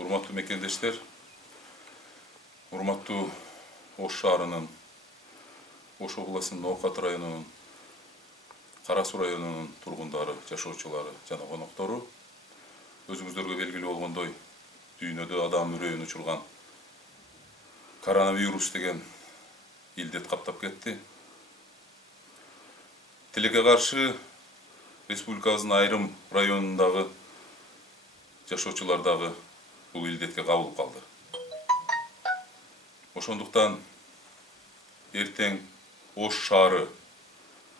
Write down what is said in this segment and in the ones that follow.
Урматтуу мекендештер, урматтуу Ош шаарынын, Ош областынын Ноокат районунун, Кара Суу районунун тургундары, жашоочулары жана коноктору, өзүңүздөргө белгилүү болгондой, дүйнөдө адам үрөйүн учурган коронавирус деген илдет каптап кетти. Тилекке каршы республикабыздын айрым районундагы жашоочулар дагы бул илдетке кабылып калды. Ошондуктан эртең Ош шаары,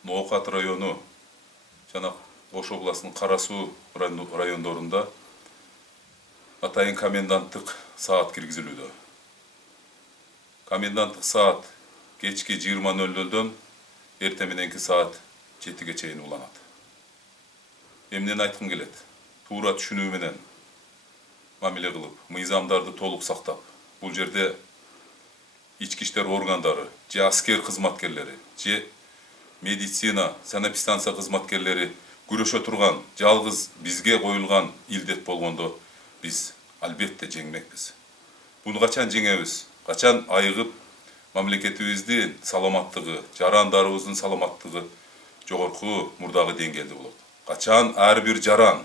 Ноокат району жана Ош областынын Кара Суу райондорунда атайын коменданттык саат киргизилүүдө. Коменданттык саат кечки 20:00-дөн эртең мененки саат 7-ге чейин уланат. Эмнени айткым келет? Туура түшүнүү менен мамиле кылып, мыйзамдарды толук сактап, бул жерде ички иштер органдары, же аскер кызматкерлери, же медицина, санэпистанция кызматкерлери күрөшө турган жалгыз бизге коюлган илдет болгондо биз албетте жеңмекпиз. Буну качан жеңебиз? Качан айыгып мамлекетибиздин саламаттыгы, жарандарыбыздын саламаттыгы жогорку мурдагы деңгээлде болот. Качан ар бир жаран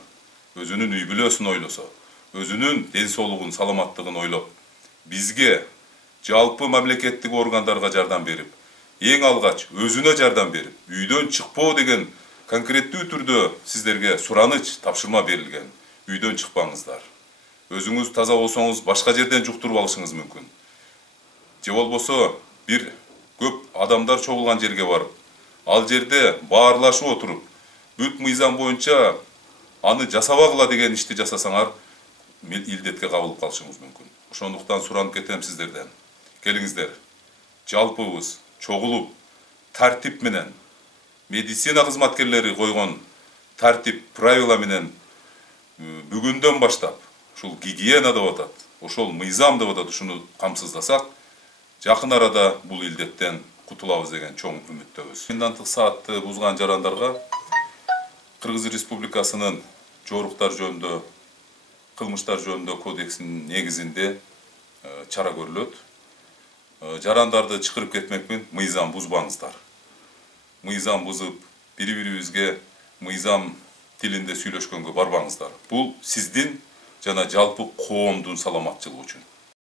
өзүнүн үй бүлөсүн ойлосо, өзүнүн ден соолугун, саламаттыгын ойлоп, бизге жалпы мамлекеттик органдарга жардам берип, эң алгач өзүнө жардам берип, үйдөн чыкпоо деген конкреттүү түрдө сиздерге сураныч, тапшырма берилген. Үйдөн чыкпаңыздар. Өзүңүз таза болсоңуз, башка жерден жуктуруп алышыңыз мүмкүн. Же болбосо бир көп адамдар чогулган жерге барып, ал жерде баарлашып отуруп, бүт мыйзам боюнча аны жасабагыла деген ишти жасасаңар, илдетке кабылып калышыңыз мүмкүн. Ошондуктан суранып кетем сиздерден. Келиңиздер, жалпыбыз чогулуп, тартип менен, медицина кызматкерлери койгон тартип, правила менен бүгүндөн баштап, ушул гигиена деп атат, ошол мыйзам деп атат, ушуну камсыздасак, жакын арада бул илдеттен кутулабыз деген чоң үмүттөбүз. Коменданттык саатты бузган жарандарга Кыргыз Республикасынын жоруктар жөнүндө, кылмыштар жөнүндө кодексинин негизинде чара көрүлөт. Жарандарды чакырып кетмекмин, мыйзам бузбаңыздар. Мыйзам бузуп, бири-бирибизге мыйзам тилинде сүйлөшкөнгө барбаңыздар. Бул сиздин жана жалпы коомдун саламатчылыгы үчүн.